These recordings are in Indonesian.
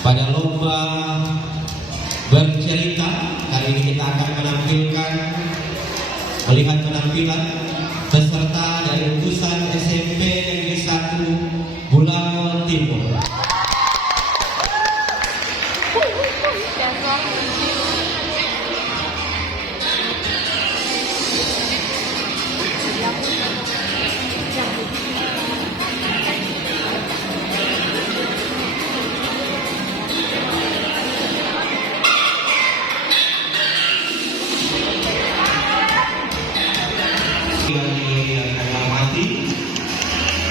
pada lomba bercerita. Hari ini kita akan menampilkan, melihat penampilan peserta dari utusan SMP Negeri 1 Bulango Timur.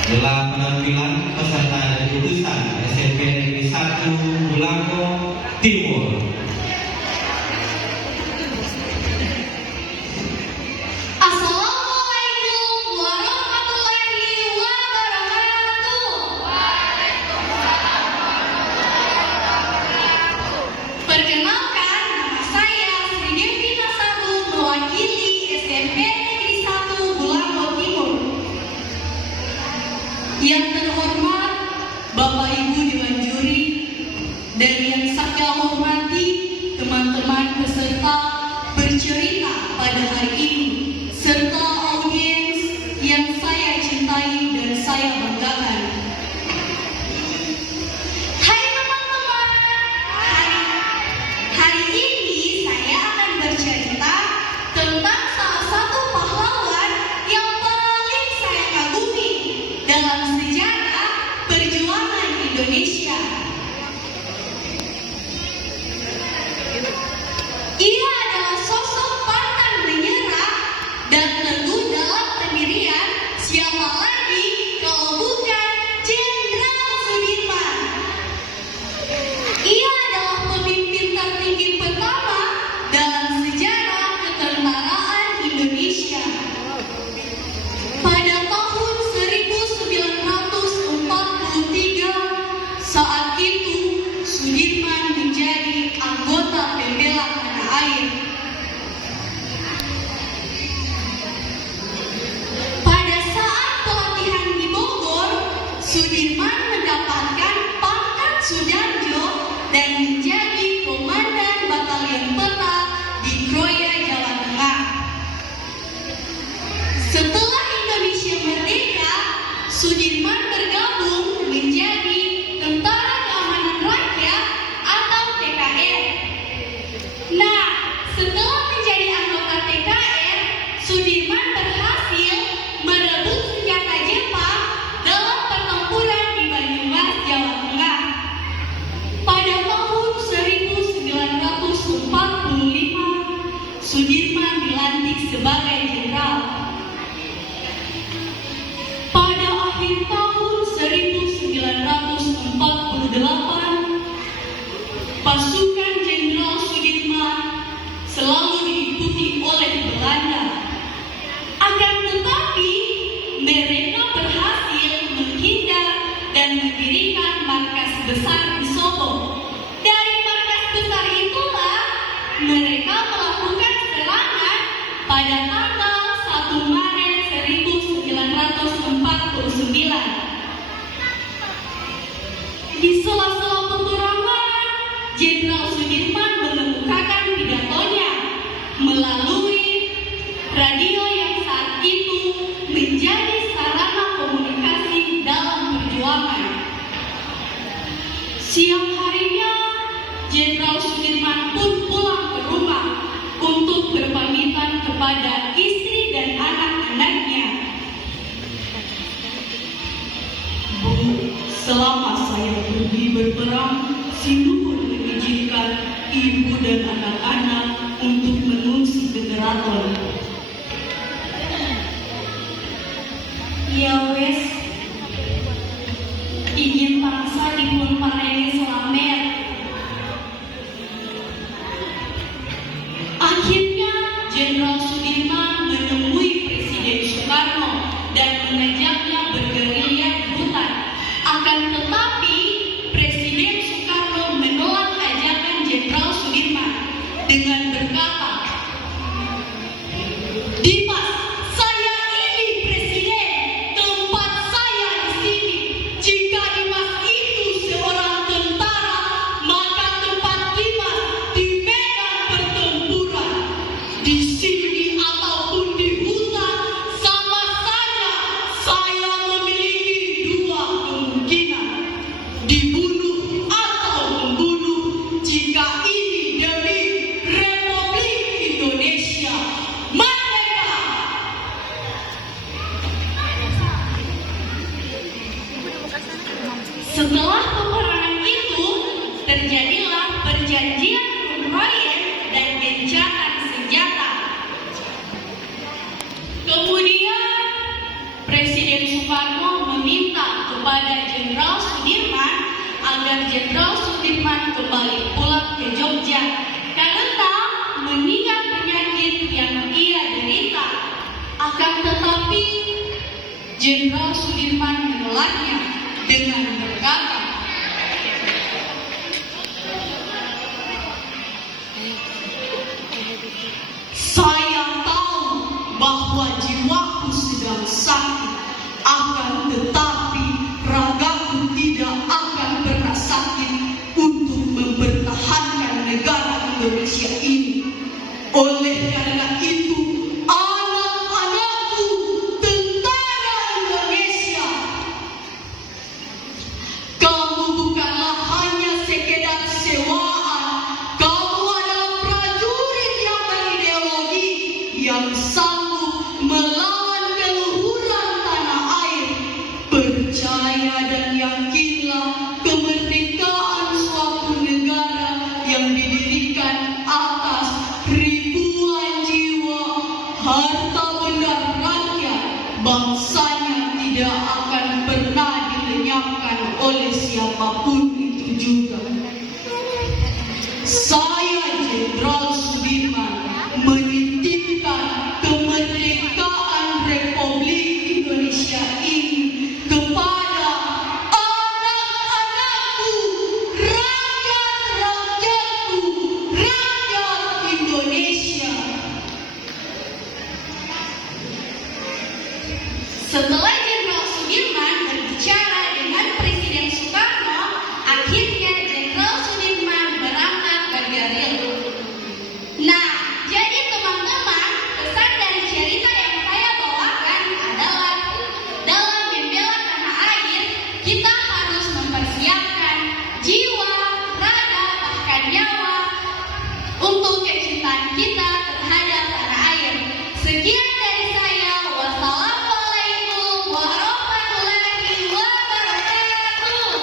Adalah penampilan peserta dari utusan SMP Negeri 1 Bulango Timur. Assalamualaikum warahmatullahi wabarakatuh. Perkenalkan, nama saya Sri Devi Nasabu, mewakili SMP Negeri 1 Bulango Timur. Yang terhormat Bapak Ibu Dewan Juri dan yang saya hormati teman-teman peserta bercerita pada hari ini serta audiens yang saya cintai dan saya banggakan. Hai teman-teman, hari ini saya akan bercerita tentang salah satu pahlawan yang paling saya kagumi dalam sejarah perjuangan Indonesia. Ia adalah sosok pantang menyerah dan teguh dalam pendirian. Siapa lagi kalau bukan Jenderal Sudirman? Ia adalah pemimpin tertinggi pertama dalam sejarah ketentaraan Indonesia. Pada tahun 1943, saat itu Sudirman menjadi anggota pembela tanah air. Pada saat pelatihan di Bogor, Sudirman mendapatkan pangkat Sudarjo dan menjadi komandan batalion peta di Kroya, Jawa Tengah. Setelah Indonesia merdeka, Sudirman bergabung menjadi Tentara Keamanan Rakyat atau TKR. Nah, setelah menjadi anggota TKR, Sudirman berhasil merebut senjata Jepang dalam pertempuran di Banyumas, Jawa Tengah. Pada tahun 1945, Sudirman dilantik sebagai jenderal. Pada akhir tahun 1948, pasukan Jenderal Sudirman selalu diikuti oleh Belanda. Akan tetapi, mereka berhasil menghindar dan mendirikan markas besar di Solo. Dari markas besar itulah mereka melakukan serangan pada tanggal 1 Maret 1949. Di sela-sela peperangan, Jenderal Sudirman mengemukakan pidatonya melalui radio yang saat itu menjadi sarana komunikasi dalam perjuangan. Siang harinya, Jenderal Sudirman pun pulang ke rumah untuk berpamitan kepada istri dan anak-anaknya. Bu, selama saya pergi berperang, si Nuhun mengizinkan ibu dan anak-anak untuk mengungsi ke keraton. Ya wes, ingin bangsa dipun paringi slamet. Akhirnya Jenderal Sudirman menemui Presiden Soekarno dan mengajaknya bergerilya di hutan. Akan tetapi Presiden Soekarno menolak ajakan Jenderal Sudirman dengan berkata, "Dimas, saya ini presiden, tempat saya di sini. Jika Dimas itu seorang Setelah peperangan itu, terjadilah perjanjian Royen dan gencatan senjata. Kemudian, Presiden Soekarno meminta kepada Jenderal Sudirman agar Jenderal Sudirman kembali pulang ke Jogja karena mengingat penyakit yang ia derita. Akan tetapi, Jenderal Sudirman menolaknya dengan berkata, "Saya tahu bahwa jiwaku sedang sakit, akan tetapi ragaku tidak akan pernah sakit untuk mempertahankan negara Indonesia ini. Oleh karena itu, anak-anakku, tentara Indonesia, kamu bukanlah hanya sekedar sewaan, kamu adalah prajurit yang berideologi, yang sanggup melawan keluhuran tanah air. Percaya dan yakinlah kemerdekaan suatu negara yang didirikan atas ribuan jiwa, harta benda rakyat, bangsanya tidak akan pernah dilenyapkan oleh siapapun itu juga. Saya, Jenderal Sudirman, menitipkan kemerdekaan Republik Indonesia ini kepada anak-anakku, rakyat-rakyatku, rakyat Indonesia." Setelah Jenderal Sudirman berbicara dengan Presiden Soekarno, akhirnya Jenderal Sudirman berangkat bergerilya. Nah, jadi teman-teman, pesan dari cerita yang saya bawakan adalah dalam membela tanah air, kita harus mempersiapkan jiwa, raga, bahkan nyawa untuk kecintaan kita terhadap tanah air. Sekian dari saya. Wassalamualaikum warahmatullahi wabarakatuh.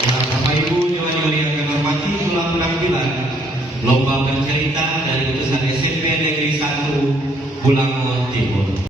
Ya, Bapak Ibu Dewan yang kami hormati, itulah penampilan lomba bercerita dari lulusan SMP Negeri 1 Bulang